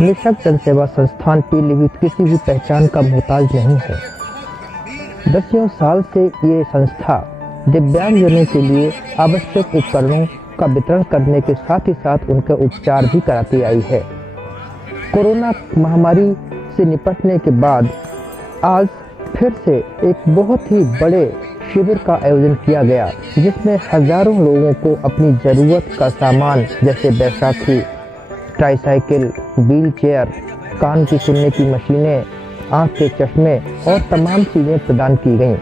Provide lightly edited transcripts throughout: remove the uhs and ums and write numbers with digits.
निःशक्त जनसेवा संस्थान पीलीभीत किसी भी पहचान का मोहताज नहीं है। दसियों साल से ये संस्था दिव्यांगजनों के लिए आवश्यक उपकरणों का वितरण करने के साथ ही साथ उनका उपचार भी कराती आई है। कोरोना महामारी से निपटने के बाद आज फिर से एक बहुत ही बड़े शिविर का आयोजन किया गया, जिसमें हजारों लोगों को अपनी ज़रूरत का सामान जैसे बैसाखी, ट्राईसाइकिल, व्हील चेयर, कान की सुनने की मशीनें, आँख के चश्मे और तमाम चीज़ें प्रदान की गईं।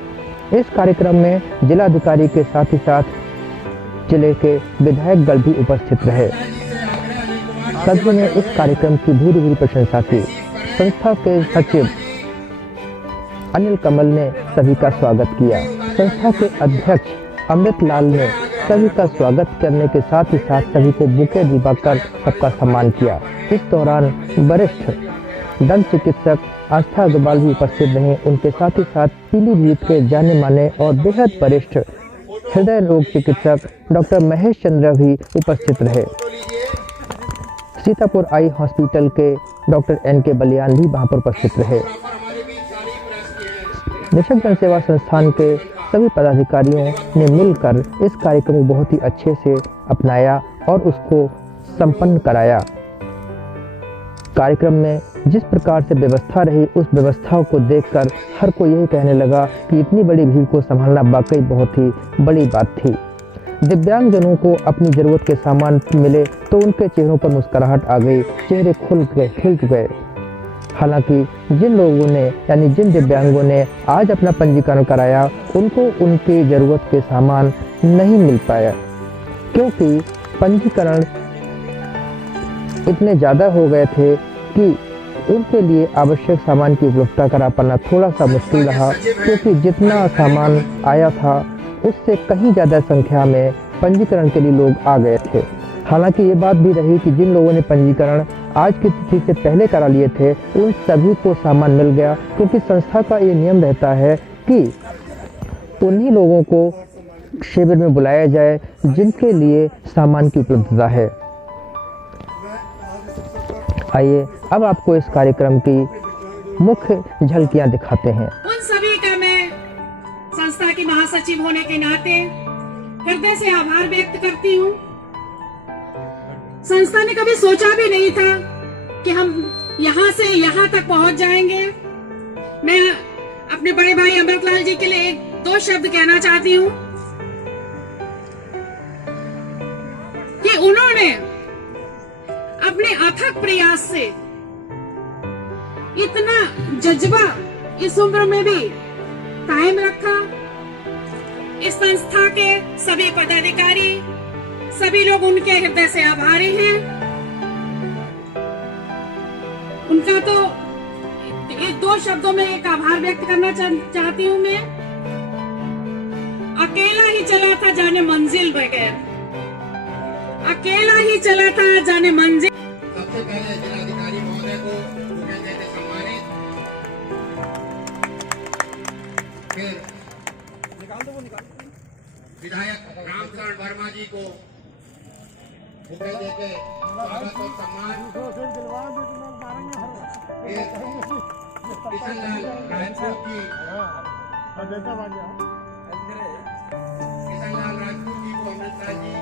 इस कार्यक्रम में जिलाधिकारी के साथ ही साथ जिले के विधायकगण भी उपस्थित रहे। सभी ने इस कार्यक्रम की भूरी भूरी प्रशंसा की। संस्था के सचिव अनिल कमल ने सभी का स्वागत किया। संस्था के अध्यक्ष अमृत लाल ने सभी का स्वागत करने के साथ ही साथ सभी को बुके दिखाकर सबका सम्मान किया। इस दौरान वरिष्ठ दंत चिकित्सक आस्था अग्रवाल भी उपस्थित रहे। उनके साथ ही साथ पीलीभीत के जाने माने और बेहद वरिष्ठ हृदय रोग चिकित्सक डॉक्टर महेश चंद्र भी उपस्थित रहे। सीतापुर आई हॉस्पिटल के डॉक्टर NK बलियान भी वहां पर उपस्थित रहे। निःशक्त जनसेवा संस्थान के सभी पदाधिकारियों ने मिलकर इस कार्यक्रम को बहुत ही अच्छे से अपनाया और उसको संपन्न कराया। कार्यक्रम में जिस प्रकार से व्यवस्था रही, उस व्यवस्था को देखकर हर कोई यही कहने लगा कि इतनी बड़ी भीड़ को संभालना वाकई बहुत ही बड़ी बात थी। दिव्यांगजनों को अपनी ज़रूरत के सामान मिले तो उनके चेहरों पर मुस्कुराहट आ गई, चेहरे खिल गए। हालांकि जिन लोगों ने यानी जिन दिव्यांगों ने आज अपना पंजीकरण कराया, उनको उनकी ज़रूरत के सामान नहीं मिल पाया, क्योंकि पंजीकरण इतने ज़्यादा हो गए थे कि उनके लिए आवश्यक सामान की उपलब्धता करा पाना थोड़ा सा मुश्किल रहा, क्योंकि जितना सामान आया था उससे कहीं ज़्यादा संख्या में पंजीकरण के लिए लोग आ गए थे। हालांकि ये बात भी रही कि जिन लोगों ने पंजीकरण आज की तिथि से पहले करा लिए थे, उन सभी को सामान मिल गया, क्योंकि संस्था का ये नियम रहता है कि उन्हीं लोगों को शिविर में बुलाया जाए जिनके लिए सामान की उपलब्धता है। आइए अब आपको इस कार्यक्रम की मुख्य झलकियां दिखाते हैं। उन सभी का मैं संस्था की महासचिव होने के नाते हृदय से आभार व्यक्त करती हूँ। संस्था ने कभी सोचा भी नहीं था कि हम यहाँ से यहाँ तक पहुँच जाएंगे। मैं अपने बड़े भाई अमृतलाल जी के लिए 1-2 शब्द कहना चाहती हूँ कि उन्होंने अपने अथक प्रयास से इतना जज्बा इस उम्र में भी कायम रखा। इस संस्था के सभी पदाधिकारी, सभी लोग उनके हृदय से आभारी हैं। उनका तो 1-2 शब्दों में एक आभार व्यक्त करना चाहती हूँ मैं। अकेला ही चला था जाने मंजिल बगैर, अकेला ही चला था जाने मंजिल। सबसे पहले जिलाधिकारी महोदय को बुके देकर सम्मानित, फिर विधायक रामचरण वर्मा जी को बुके देके स्वागत और सम्मान, फिर किशनलाल राजपूत जी को अमृतलाल जी,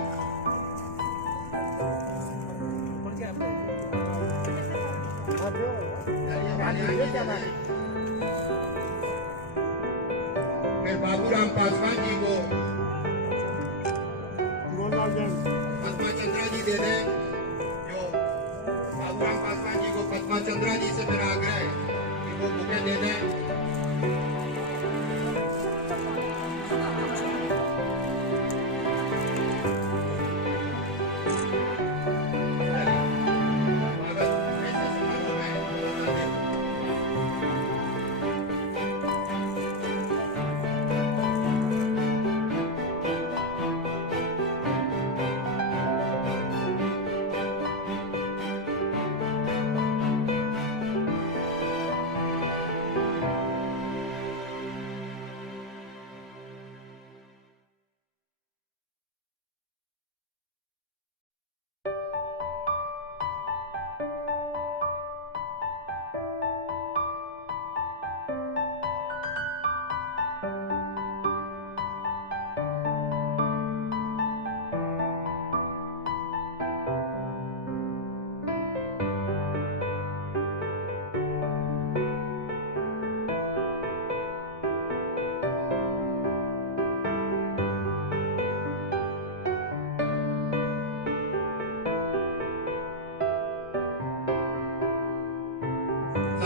फिर बाबूराम पासवान जी को पद्मा चंद्रा जी दे दें। जो बाबूराम पासवान जी को पद्मा चंद्रा जी से मेरा आग्रह है कि वो बुके दे दें।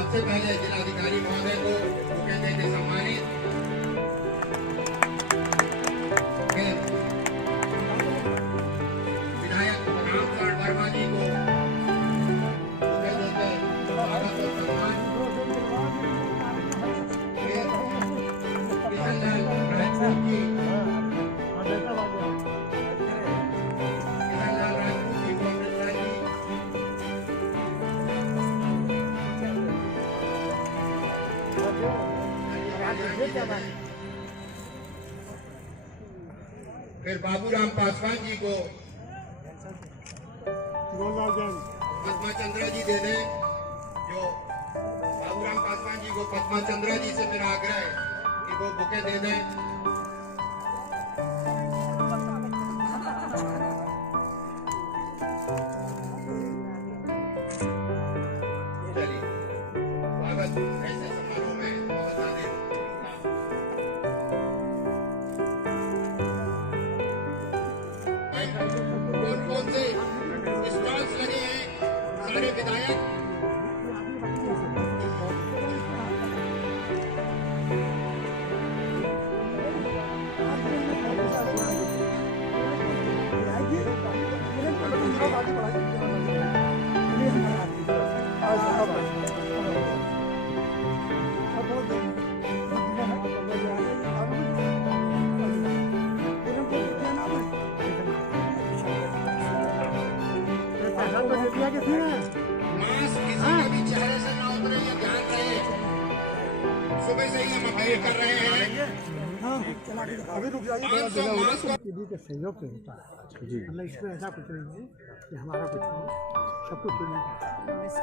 सबसे पहले जिलाधिकारी महोदय को बुके देके सम्मानित। फिर विधायक रामचरण वर्मा जी को बुके देके स्वागत और सम्मान। फिर किशनलाल राजपूत जी फिर बाबूराम पासवान जी को पद्मा चंद्रा जी दे दें। जो बाबूराम पासवान जी को पद्मा चंद्रा जी से मेरा आग्रह है कि वो बुके दे दें। चलिए, स्वागत ऐसे समारोह में बहुत आदर। कौन कौन से स्टॉल्स लगे हैं सारे विधायक मास्क किसी के भी चेहरे से ना उतरे, ये ध्यान रहे। सुबह से ही हम अपील कर रहे हैं। अभी रुक जाइए, मास्क के सहयोग से होता है जी। मतलब इसमें ऐसा कुछ नहीं है कि हमारा कुछ हो, सब कुछ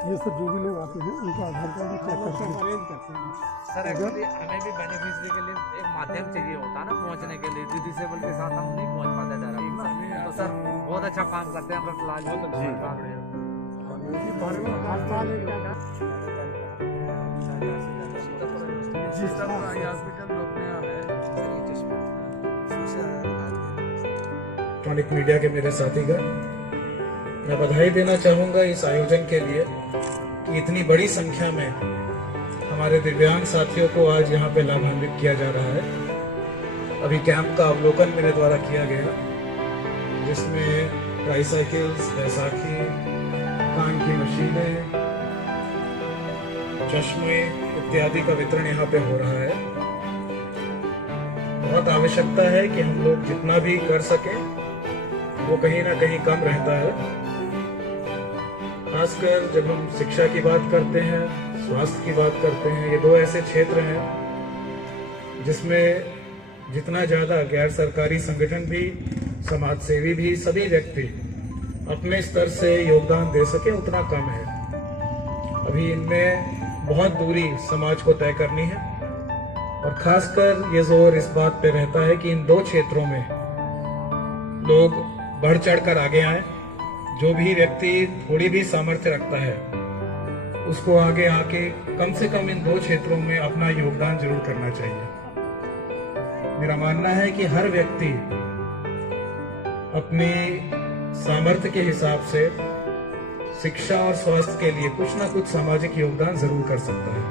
ये सब जो भी लोग आते हैं उनका आधार कार्ड भी चेक करते हैं। सर एक्चुअली हमें भी बेनिफिशियरी के लिए एक माध्यम चाहिए होता है ना पहुंचने के लिए। डिसेबल के साथ हम नहीं पहुंच पाते डायरेक्ट। तो सर बहुत अच्छा काम करते हैं, हम फिलहाल बहुत अच्छा काम रहे हैं। इलेक्ट्रॉनिक मीडिया के मेरे साथीगण, मैं बधाई देना चाहूँगा इस आयोजन के लिए कि इतनी बड़ी संख्या में हमारे दिव्यांग साथियों को आज यहाँ पे लाभान्वित किया जा रहा है। अभी कैंप का अवलोकन मेरे द्वारा किया गया, जिसमें ट्राईसाइकिल्स, बैसाखी, कान की मशीनें, चश्मे इत्यादि का वितरण यहाँ पे हो रहा है। बहुत आवश्यकता है कि हम लोग जितना भी कर सकें वो कहीं ना कहीं कम रहता है। खासकर जब हम शिक्षा की बात करते हैं, स्वास्थ्य की बात करते हैं, ये दो ऐसे क्षेत्र हैं जिसमें जितना ज्यादा गैर सरकारी संगठन भी, समाज सेवी भी, सभी व्यक्ति अपने स्तर से योगदान दे सके उतना कम है। अभी इनमें बहुत दूरी समाज को तय करनी है और खासकर ये जोर इस बात पे रहता है कि इन दो क्षेत्रों में लोग बढ़ चढ़कर आगे आए। जो भी व्यक्ति थोड़ी भी सामर्थ्य रखता है उसको आगे आके कम से कम इन दो क्षेत्रों में अपना योगदान जरूर करना चाहिए। मेरा मानना है कि हर व्यक्ति अपनी सामर्थ्य के हिसाब से शिक्षा और स्वास्थ्य के लिए कुछ ना कुछ सामाजिक योगदान जरूर कर सकता है।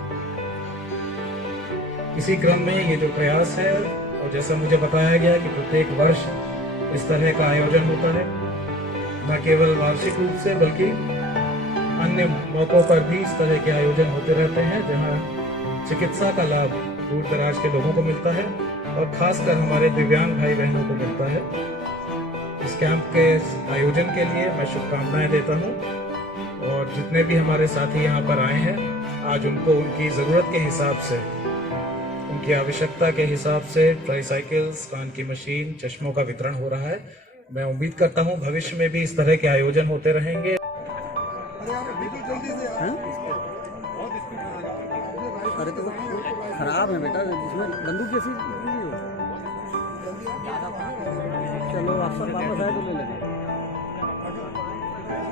इसी क्रम में ये जो प्रयास है, और जैसा मुझे बताया गया कि प्रत्येक वर्ष इस तरह का आयोजन होता है, न केवल वार्षिक रूप से बल्कि अन्य मौकों पर भी इस तरह के आयोजन होते रहते हैं, जहां चिकित्सा का लाभ दूर दराज के लोगों को मिलता है और खासकर हमारे दिव्यांग भाई बहनों को मिलता है। इस कैंप के आयोजन के लिए मैं शुभकामनाएं देता हूं और जितने भी हमारे साथी यहाँ पर आए हैं, आज उनको उनकी ज़रूरत के हिसाब से, उनकी आवश्यकता के हिसाब से ट्राईसाइकिल्स, कान की मशीन, चश्मों का वितरण हो रहा है। मैं उम्मीद करता हूँ भविष्य में भी इस तरह के आयोजन होते रहेंगे। अरे तो खराब है बेटा, इसमें बंदूक जैसी चलो आप सब वापस आए तो ले लेंगे।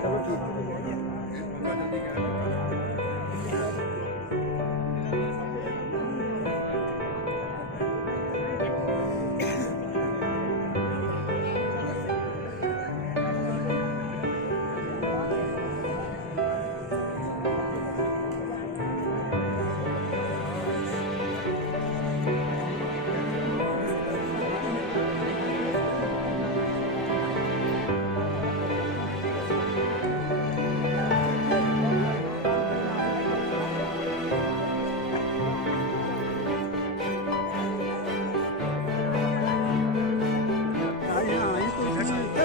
चलो ठीक है।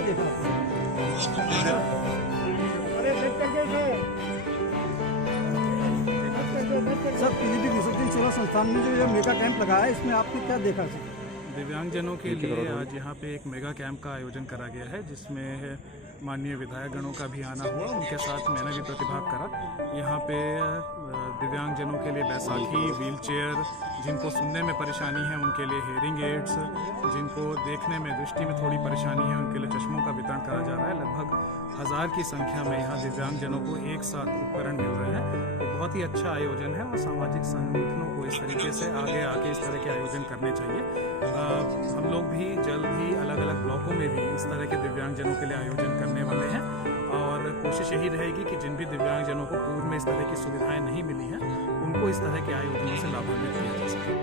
देखा आपने? सर, पीलीभीत विसर्जन सेवा संस्थान में जो ये मेगा कैंप लगाया है, इसमें आपने क्या देखा सर? दिव्यांगजनों के लिए आज यहाँ पे एक मेगा कैंप का आयोजन करा गया है, जिसमें माननीय विधायकगणों का भी आना हुआ। उनके साथ मैंने भी प्रतिभाग करा। यहाँ पे दिव्यांगजनों के लिए बैसाखी, व्हीलचेयर, जिनको सुनने में परेशानी है उनके लिए हेयरिंग एड्स, जिनको देखने में दृष्टि में थोड़ी परेशानी है उनके लिए चश्मों का वितरण करा जा रहा है। लगभग 1000 की संख्या में यहाँ दिव्यांगजनों को एक साथ उपकरण मिल रहे हैं। बहुत ही अच्छा आयोजन है और सामाजिक संगठनों को इस तरीके से आगे आके इस तरह के आयोजन करने चाहिए। हम लोग भी जल्द ही अलग अलग ब्लॉकों में भी इस तरह के दिव्यांगजनों के लिए आयोजन करने वाले हैं और कोशिश यही रहेगी कि जिन भी दिव्यांगजनों को पूर्व में इस तरह की सुविधाएं नहीं मिली हैं उनको इस तरह के आयोजनों से लाभान्वित किया जा सके।